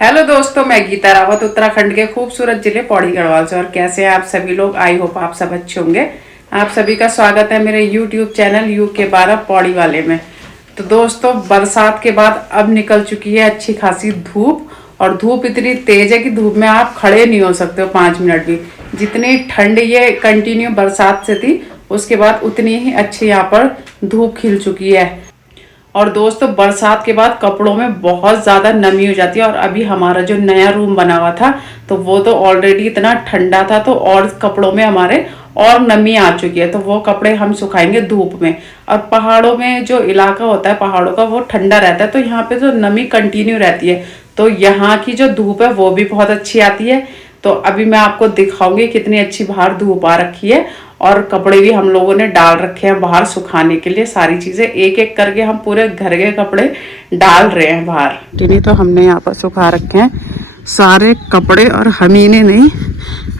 Hello दोस्तों, मैं गीता रावत उत्तराखंड के खूबसूरत जिले पौड़ी गढ़वाल से। और कैसे हैं आप सभी लोग? आई होप आप सब अच्छे होंगे। आप सभी का स्वागत है मेरे यूट्यूब चैनल UK12 पौड़ी वाले में। तो दोस्तों, बरसात के बाद अब निकल चुकी है अच्छी खासी धूप। और धूप इतनी तेज है कि धूप में आप खड़े नहीं हो सकते हो 5 मिनट भी। जितनी ठंड ये कंटिन्यू बरसात से थी, उसके बाद उतनी ही अच्छी यहाँ पर धूप खिल चुकी है। और दोस्तों, बरसात के बाद कपड़ों में बहुत ज़्यादा नमी हो जाती है। और अभी हमारा जो नया रूम बना हुआ था, तो वो तो ऑलरेडी इतना ठंडा था, तो और कपड़ों में हमारे और नमी आ चुकी है। तो वो कपड़े हम सुखाएंगे धूप में। और पहाड़ों में जो इलाका होता है पहाड़ों का, वो ठंडा रहता है, तो यहाँ पे जो नमी कंटिन्यू रहती है, तो यहाँ की जो धूप है वो भी बहुत अच्छी आती है। तो अभी मैं आपको दिखाऊंगी कितनी अच्छी बाहर धूप आ रखी है। और कपड़े भी हम लोगों ने डाल रखे हैं बाहर सुखाने के लिए। सारी चीज़ें एक एक करके हम पूरे घर के कपड़े डाल रहे हैं बाहर। नहीं तो हमने यहाँ पर सुखा रखे हैं सारे कपड़े। और हम ही ने नहीं,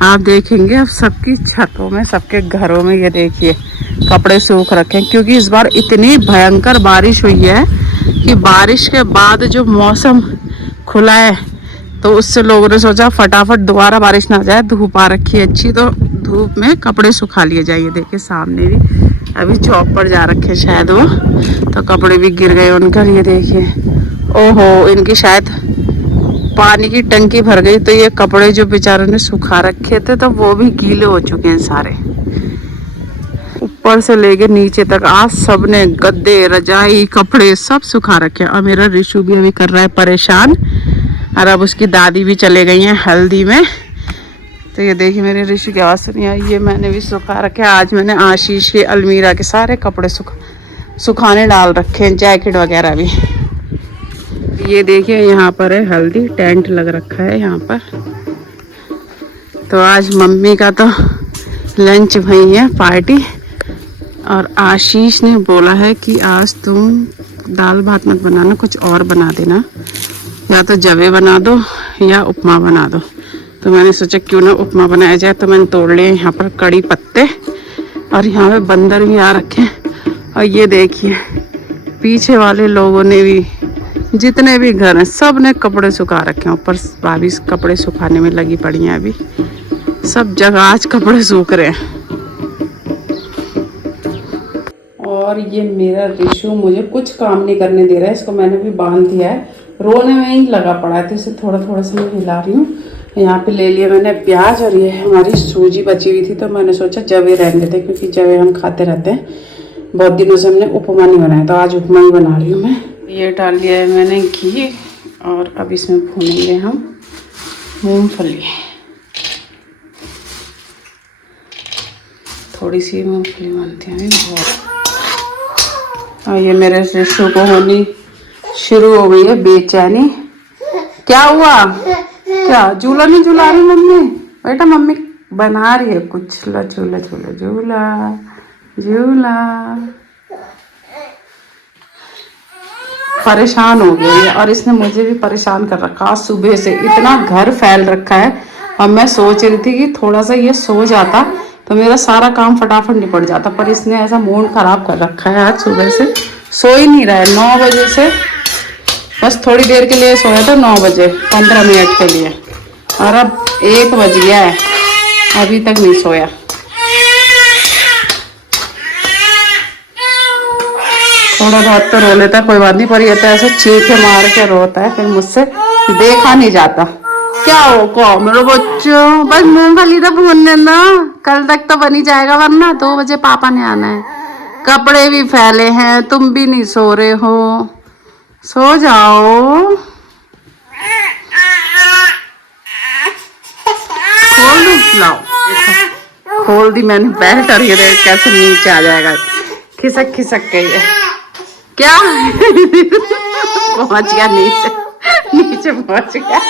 आप देखेंगे अब सबकी छतों में, सबके घरों में ये देखिए कपड़े सूख रखे हैं। क्योंकि इस बार इतनी भयंकर बारिश हुई है कि बारिश के बाद जो मौसम खुला है, तो उससे लोगों ने सोचा फटाफट दोबारा बारिश ना जाए, धूप आ रखी है अच्छी, तो धूप में कपड़े सुखा लिए जाइए। देखिए सामने भी अभी चौक पर जा रखे शायद वो, तो कपड़े भी गिर गए उनका। ये देखिए, ओहो, इनकी शायद पानी की टंकी भर गई, तो ये कपड़े जो बेचारों ने सुखा रखे थे, तो वो भी गीले हो चुके हैं सारे, ऊपर से लेके नीचे तक। आज सबने गद्दे, रजाई, कपड़े सब सुखा रखे हैं। और मेरा रिशु भी अभी कर रहा है परेशान। और अब उसकी दादी भी चले गई हैं हल्दी में। तो ये देखिए मेरे ऋषि की आवाज़ सुनिए, ये मैंने भी सुखा रखे। आज मैंने आशीष के अलमीरा के सारे कपड़े सुखाने डाल रखे हैं, जैकेट वगैरह भी। ये देखिए यहाँ पर है हल्दी, टेंट लग रखा है यहाँ पर। तो आज मम्मी का तो लंच वही है, पार्टी। और आशीष ने बोला है कि आज तुम दाल भात मत बनाना, कुछ और बना देना, या तो जवे बना दो या उपमा बना दो। तो मैंने सोचा क्यों ना उपमा बनाया जाए। तो मैंने तोड़ लिए यहाँ पर कड़ी पत्ते। और यहाँ पे बंदर भी आ रखे हैं। और ये देखिए पीछे वाले लोगों ने भी, जितने भी घर हैं, सब ने कपड़े सुखा रखे हैं। ऊपर भाभी कपड़े सुखाने में लगी पड़ी हैं अभी। सब जगह आज कपड़े सूख रहे हैं। और ये मेरा रिशु मुझे कुछ काम नहीं करने दे रहा है। इसको मैंने भी बांध दिया है, रोने में ही लगा पड़ा है, तो इसे थोड़ा थोड़ा सा मैं हिला रही हूँ। यहाँ पे ले लिया मैंने प्याज। और ये हमारी सूजी बची हुई थी, तो मैंने सोचा जवे रहने देते, क्योंकि जवे हम खाते रहते हैं। बहुत दिनों से हमने उपमा नहीं बनाया, तो आज उपमा ही बना रही हूँ मैं। ये डाल लिया है मैंने घी। और अब इसमें भूनेंगे हम मूँगफली। थोड़ी सी मूँगफली बनती है बहुत। और ये मेरे रिशु को होनी शुरू हो गई है बेचैनी। क्या हुआ? क्या झूला नहीं झूला रही मम्मी? बेटा मम्मी बना रही है कुछ। झूला झूला झूला झूला झूला। परेशान हो गई है। और इसने मुझे भी परेशान कर रखा सुबह से, इतना घर फैल रखा है। और मैं सोच रही थी कि थोड़ा सा ये सो जाता तो मेरा सारा काम फटाफट निपट जाता, पर इसने ऐसा मूड खराब कर रखा है। आज सुबह से सो ही नहीं रहा है। 9 बजे से, बस थोड़ी देर के लिए सोया था, 9 बजे 15 मिनट के लिए। और अब 1 बज गया है, अभी तक नहीं सोया। थोड़ा बहुत तो रो लेता, कोई बात नहीं, पर ये तो ऐसे चीखे मार के रोता है, फिर मुझसे देखा नहीं जाता। क्या हो को मेरे बच्चों, बस मूंगफली तो भूनने ना, कल तक तो बनी जाएगा, वरना 2 बजे पापा ने आना है। कपड़े भी फैले हैं, तुम भी नहीं सो रहे हो, सो जाओ। खोल दो, लाओ खोल दी मैंने बेल्ट। और ये देख कैसे नीचे आ जाएगा, खिसक खिसक के। ये क्या पहुंच गया नीचे, नीचे पहुंच गया।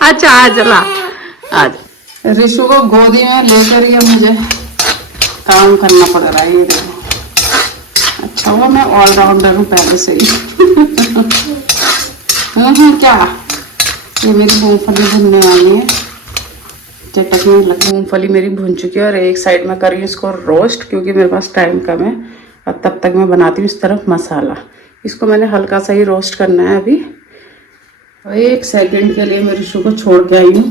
अच्छा आ चला, आज रिशु को गोदी में लेकर ही मुझे काम करना पड़ रहा है। ये देखो, अच्छा हुआ मैं ऑलराउंडर हूँ पहले से ही। क्या ये मेरी मूंगफली भुनने वाली है, चटकने लगी। मूंगफली मेरी भुन चुकी है और एक साइड में कर रही हूँ इसको रोस्ट, क्योंकि मेरे पास टाइम कम है। और तब तक मैं बनाती हूँ इस तरफ मसाला। इसको मैंने हल्का सा ही रोस्ट करना है अभी। और 1 सेकंड के लिए मैं ऋषु को छोड़ के आई हूँ।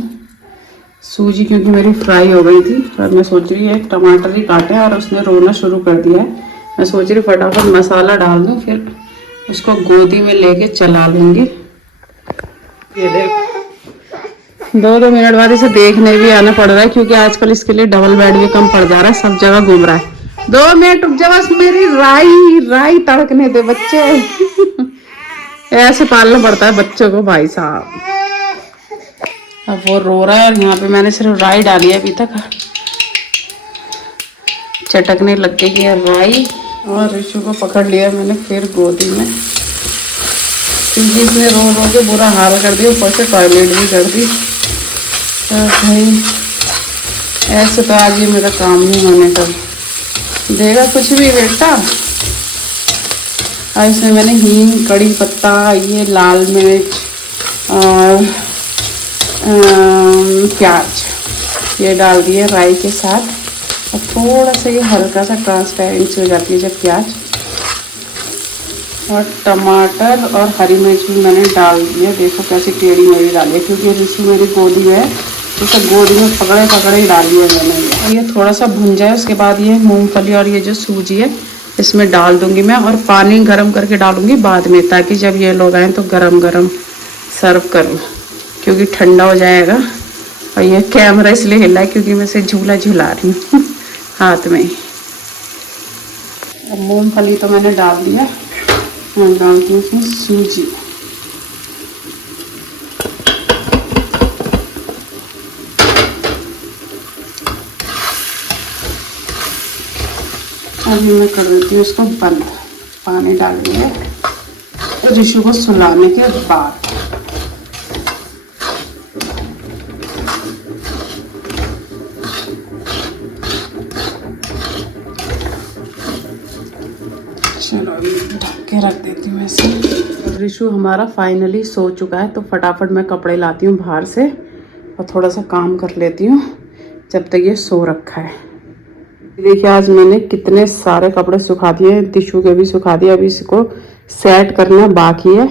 सूजी क्योंकि मेरी फ्राई हो गई थी और मैं सोच रही हूँ एक टमाटर ही काटे और उसने रोना शुरू कर दिया है। मैं सोच रही फटाफट मसाला डाल दूँ, फिर उसको गोदी में लेके चला लूँगी। ये देखो 2-2 मिनट बाद इसे देखने भी आना पड़ रहा है क्योंकि आजकल इसके लिए डबल बेड भी कम पड़ जा रहा है, सब जगह घूम रहा है। 2 मिनट रुक जा बस, मेरी राई राई तड़कने दे बच्चे। ऐसे पालना पड़ता है बच्चों को भाई साहब। अब वो रो रहा है और यहाँ पे मैंने सिर्फ राई डाली है अभी तक, चटकने लग गई है राई। और ऋषु को पकड़ लिया मैंने फिर गोदी में क्योंकि इसने रो रो के बुरा हाल कर दिया, ऊपर से टॉयलेट भी कर दी। तो भाई ऐसे तो आज ये मेरा काम नहीं होने का, देगा कुछ भी बेटा। और इसमें मैंने हींग, कड़ी पत्ता, ये लाल मिर्च और प्याज ये डाल दिए राई के साथ। और थोड़ा सा ये हल्का सा ट्रांसपेरेंसी हो जाती है जब प्याज और टमाटर और हरी मिर्च भी मैंने डाल दी है। देखो कैसी टेढ़ी मेरी डाली है क्योंकि ऋषि मेरी गोदी में है तो सब गोदी में पकड़े पकड़े ही डाली है मैंने। और ये थोड़ा सा भुन जाए उसके बाद ये मूंगफली और ये जो सूजी है इसमें डाल दूंगी मैं, और पानी गर्म करके डालूंगी बाद में ताकि जब ये लोग आए तो गरम गरम सर्व करूँ क्योंकि ठंडा हो जाएगा। और ये कैमरा इसलिए हिला है क्योंकि मैं इसे झूला झूला रही हूँ हाथ में। अब मूंगफली तो मैंने डाल दिया, मैं डालती हूँ इसमें सूजी। अभी मैं कर देती हूँ इसको बंद, पानी डाल दिया ऋषु को सुलाने के बाद। चलो अभी ढक के रख देती हूँ ऐसे। ऋषु हमारा फाइनली सो चुका है तो फटाफट मैं कपड़े लाती हूँ बाहर से और थोड़ा सा काम कर लेती हूँ जब तक ये सो रखा है। देखिए आज मैंने कितने सारे कपड़े सुखा दिए, दिशु के भी सुखा दिए, अभी इसको सेट करना बाकी है।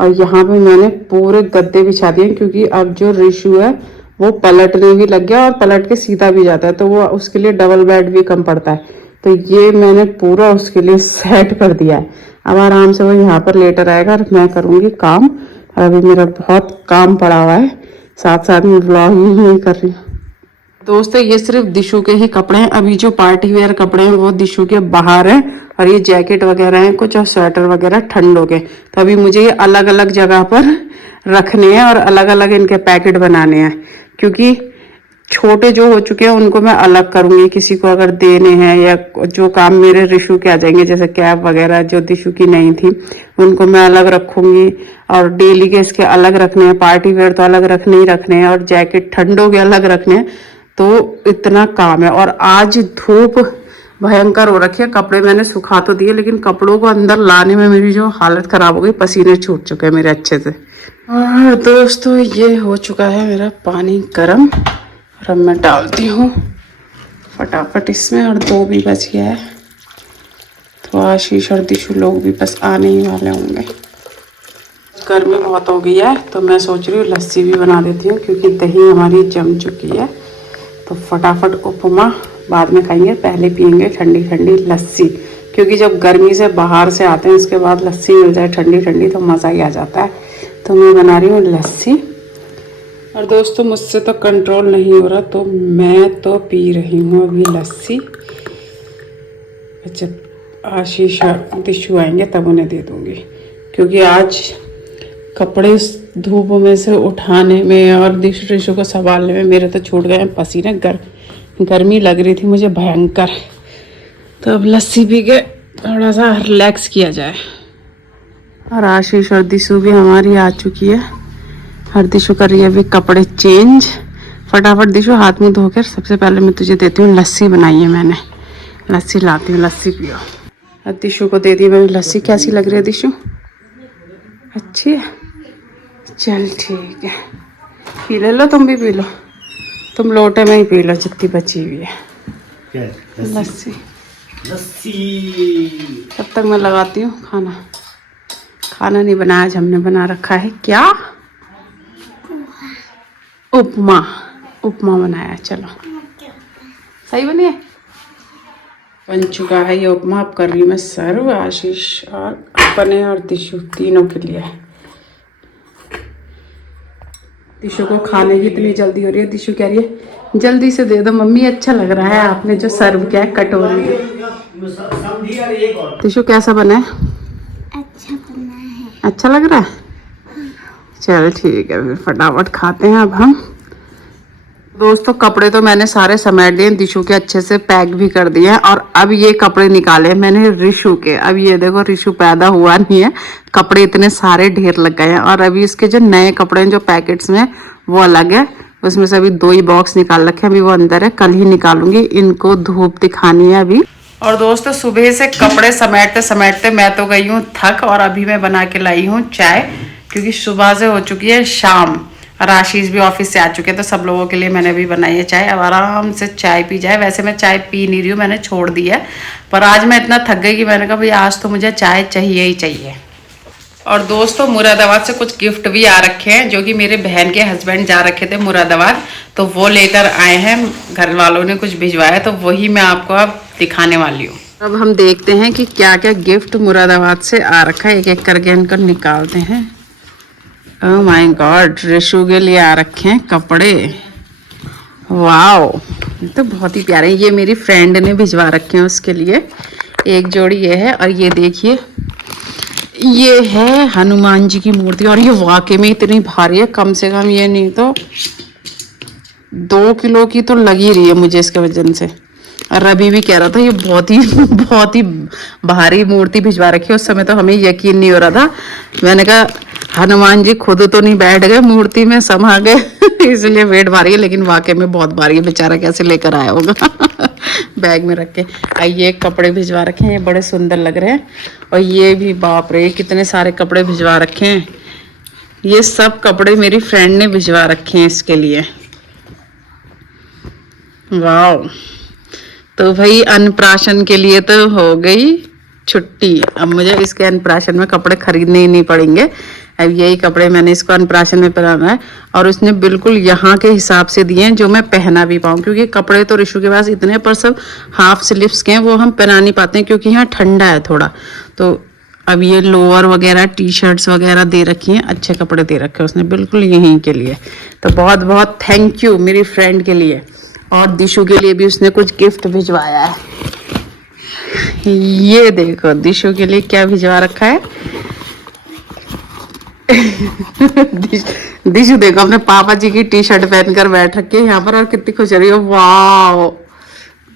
और यहाँ पे मैंने पूरे गद्दे बिछा दिए क्योंकि अब जो ऋषु है वो पलटने भी लग गया और पलट के सीधा भी जाता है तो वो उसके लिए डबल बेड भी कम पड़ता है। तो ये मैंने पूरा उसके लिए सेट कर दिया है। अब आराम से वो यहाँ पर लेटर आएगा और मैं करूँगी काम। और अभी मेरा बहुत काम पड़ा हुआ है, साथ साथ में ब्लॉग नहीं कर रही हूँ। दोस्तों ये सिर्फ दिशु के ही कपड़े हैं, अभी जो पार्टी वेयर कपड़े हैं वो दिशु के बाहर हैं और ये जैकेट वगैरह हैं कुछ और स्वेटर वगैरह ठंडों के। तो अभी मुझे ये अलग अलग जगह पर रखने हैं और अलग अलग इनके पैकेट बनाने हैं क्योंकि छोटे जो हो चुके हैं उनको मैं अलग करूंगी, किसी को अगर देने हैं या जो काम मेरे ऋषु के आ जाएंगे जैसे कैप वगैरह जो दिशु की नहीं थी उनको मैं अलग रखूंगी। और डेली के इसके अलग रखने हैं, पार्टी वेयर तो अलग रखने ही रखने हैं और जैकेट ठंडों के अलग रखने हैं। तो इतना काम है। और आज धूप भयंकर हो रखी है, कपड़े मैंने सुखा तो दिए लेकिन कपड़ों को अंदर लाने में मेरी जो हालत खराब हो गई, पसीने छूट चुके हैं मेरे अच्छे से। और दोस्तों ये हो चुका है मेरा पानी गर्म और अब मैं डालती हूँ फटाफट इसमें। और 2 भी बच गया है तो आशीष और दिशु लोग भी बस आने ही वाले होंगे। गर्मी बहुत हो गई है तो मैं सोच रही हूँ लस्सी भी बना देती हूँ क्योंकि दही हमारी जम चुकी है। तो फटाफट उपमा बाद में खाएंगे, पहले पियेंगे ठंडी ठंडी लस्सी क्योंकि जब गर्मी से बाहर से आते हैं उसके बाद लस्सी मिल जाए ठंडी ठंडी तो मज़ा ही आ जाता है। तो मैं बना रही हूँ लस्सी। और दोस्तों मुझसे तो कंट्रोल नहीं हो रहा तो मैं तो पी रही हूँ अभी लस्सी। जब आशीष दिशु आएंगे तब उन्हें दे दूँगी क्योंकि आज कपड़े धूप में से उठाने में और ऋषु को संभालने में मेरे तो छूट गए पसीने। गर्मी लग रही थी मुझे भयंकर। तो अब लस्सी पी के थोड़ा सा रिलैक्स किया जाए। और आशीष और दिशु भी हमारी आ चुकी है और दिशु कर रही है अभी कपड़े चेंज। फटाफट दिशु हाथ मुँह धोकर सबसे पहले मैं तुझे देती हूँ लस्सी बनाई है मैंने, लस्सी लाती हूँ, लस्सी पियो। और दिशु को दे दी मैंने लस्सी। कैसी लग रही है दिशु? अच्छी है, चल ठीक है पी ले लो, तुम भी पी लो, तुम लोटे में ही पी लो जितनी बची हुई है लस्सी। तब तक मैं लगाती हूँ खाना। खाना नहीं बनाया आज हमने बना रखा है क्या उपमा उपमा बनाया। चलो सही बनी है। बन चुका है ये उपमा। अब कर रही हूँ मैं सर्व आशीष और अपने और दिशु तीनों के लिए। दिशु को खाने की इतनी जल्दी हो रही है। दिशु कह रही है जल्दी से दे दो मम्मी, अच्छा लग रहा है आपने जो सर्व किया है कटोरी में। दिशु कैसा बना है? अच्छा बना है। अच्छा लग रहा है? चल ठीक है, फिर फटाफट खाते हैं अब हम। दोस्तों कपड़े तो मैंने सारे समेट दिए, दिशु के अच्छे से पैक भी कर दिए हैं। और अब ये कपड़े निकाले मैंने रिशु के। अब ये देखो रिशु पैदा हुआ नहीं है, कपड़े इतने सारे ढेर लग गए हैं। और अभी इसके जो नए कपड़े हैं जो पैकेट्स में वो अलग है, उसमें से अभी 2 ही बॉक्स निकाल रखे हैं। अभी वो अंदर है, कल ही निकालूंगी। इनको धूप दिखानी है अभी। और दोस्तों सुबह से कपड़े समेटते समेटते मैं तो गई हूँ थक, और अभी मैं बना के लाई हूँ चाय, क्योंकि सुबह से हो चुकी है शाम और आशीष भी ऑफिस से आ चुके हैं। तो सब लोगों के लिए मैंने भी बनाई है चाय। अब आराम से चाय पी जाए। वैसे मैं चाय पी नहीं रही हूँ, मैंने छोड़ दी है, पर आज मैं इतना थक गई कि मैंने कहा भाई आज तो मुझे चाय चाहिए ही चाहिए। और दोस्तों मुरादाबाद से कुछ गिफ्ट भी आ रखे हैं, जो कि मेरे बहन के हस्बैंड जा रखे थे मुरादाबाद, तो वो लेकर आए हैं। घर वालों ने कुछ भिजवाया, तो वही मैं आपको अब दिखाने वाली हूँ। अब हम देखते हैं कि क्या क्या गिफ्ट मुरादाबाद से आ रखा है। एक एक करके इनको निकालते हैं। ओह माय गॉड, रिशु के लिए आ रखे हैं कपड़े। वाओ, ये तो बहुत ही प्यारे हैं। ये मेरी फ्रेंड ने भिजवा रखे हैं उसके लिए। एक जोड़ी ये है, और ये देखिए ये है हनुमान जी की मूर्ति। और ये वाकई में इतनी भारी है, कम से कम ये नहीं तो 2 किलो की तो लग ही रही है मुझे इसके वजन से। और रवि भी कह रहा था ये बहुत ही भारी मूर्ति भिजवा रखी है। उस समय तो हमें यकीन नहीं हो रहा था। मैंने कहा हनुमान जी खुद तो नहीं बैठ गए मूर्ति में, समा गए इसलिए वेट भारी है। लेकिन वाकई में बहुत भारी है, बेचारा कैसे लेकर आया होगा बैग में रख के। ये कपड़े भिजवा रखे हैं, ये बड़े सुंदर लग रहे हैं। और ये भी बाप रे कितने सारे कपड़े भिजवा रखे हैं। ये सब कपड़े मेरी फ्रेंड ने भिजवा रखे हैं इसके लिए। वाह, तो भाई अन्नप्राशन के लिए तो हो गई छुट्टी। अब मुझे इसके अन्नप्राशन में कपड़े खरीदने ही नहीं पड़ेंगे। अब यही कपड़े मैंने इसको अन्नप्राशन में पहनाना है। और उसने बिल्कुल यहाँ के हिसाब से दिए हैं जो मैं पहना भी पाऊँ, क्योंकि कपड़े तो रिशु के पास इतने, पर सब हाफ स्लीव्स के हैं, वो हम पहना नहीं पाते हैं क्योंकि यहाँ ठंडा है थोड़ा। तो अब ये लोअर वगैरह टी शर्ट्स वगैरह दे रखी हैं, अच्छे कपड़े दे रखे हैं उसने बिल्कुल यहीं के लिए। तो बहुत बहुत थैंक यू मेरी फ्रेंड के लिए। और दिशु के लिए भी उसने कुछ गिफ्ट भिजवाया है। ये देखो दिशु के लिए क्या भिजवा रखा है दिशु देखो अपने पापा जी की टी शर्ट पहनकर बैठ रखी है यहाँ पर, और कितनी खुश हो रही है। वाह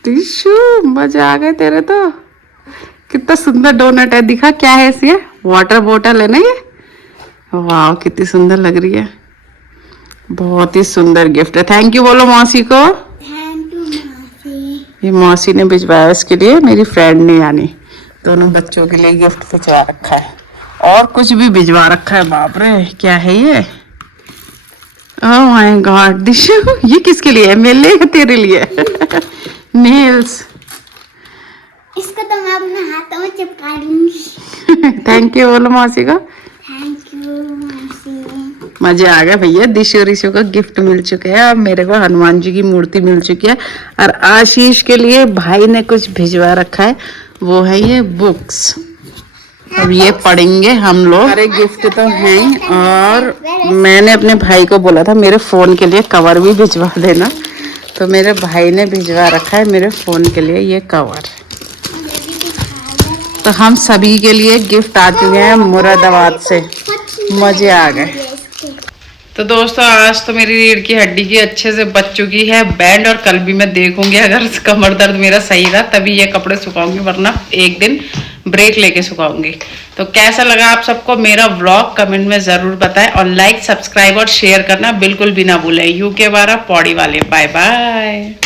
दिशु मजा आ गए तेरे तो। कितना सुंदर डोनट है, दिखा क्या है इसमें, वाटर बोतल है ना ये। वाह कितनी सुंदर लग रही है, बहुत ही सुंदर गिफ्ट है। थैंक यू बोलो मौसी को। ये मौसी ने भिजवाया इसके लिए, मेरी फ्रेंड ने, यानी दोनों बच्चों के लिए गिफ्ट भिजवा रखा है। और कुछ भी भिजवा रखा है। बाप रे क्या है ये, ओह माय गॉड दिशु ये किसके लिए है, मेरे लिए या तेरे लिए नेल्स। इसको तो मैं अपने हाथों में चिपका लूंगी थैंक यू बोलो मौसी को। थैंक यू मौसी। मजे आ गए भैया, दिशु रिशु को गिफ्ट मिल चुके हैं। अब मेरे को हनुमान जी की मूर्ति मिल चुकी है। और आशीष के लिए भाई ने कुछ भिजवा रखा है, वो है ये बुक्स। अब ये पढ़ेंगे हम लोग। सारे गिफ्ट तो हैं। और मैंने अपने भाई को बोला था मेरे फोन के लिए कवर भी भिजवा देना, तो मेरे भाई ने भिजवा रखा है मेरे फोन के लिए ये कवर। तो हम सभी के लिए गिफ्ट आ चुके हैं मुरादाबाद से, मजे आ गए। तो दोस्तों आज तो मेरी रीढ़ की हड्डी की अच्छे से बच चुकी है बैंड, और कल भी मैं देखूंगी अगर कमर दर्द मेरा सही रहा तभी ये कपड़े सुखाऊंगी, वरना एक दिन ब्रेक लेके सुखाऊंगी। तो कैसा लगा आप सबको मेरा व्लॉग कमेंट में जरूर बताएं, और लाइक सब्सक्राइब और शेयर करना बिल्कुल भी ना भूलें। UK 12 पौड़ी वाले, बाय बाय।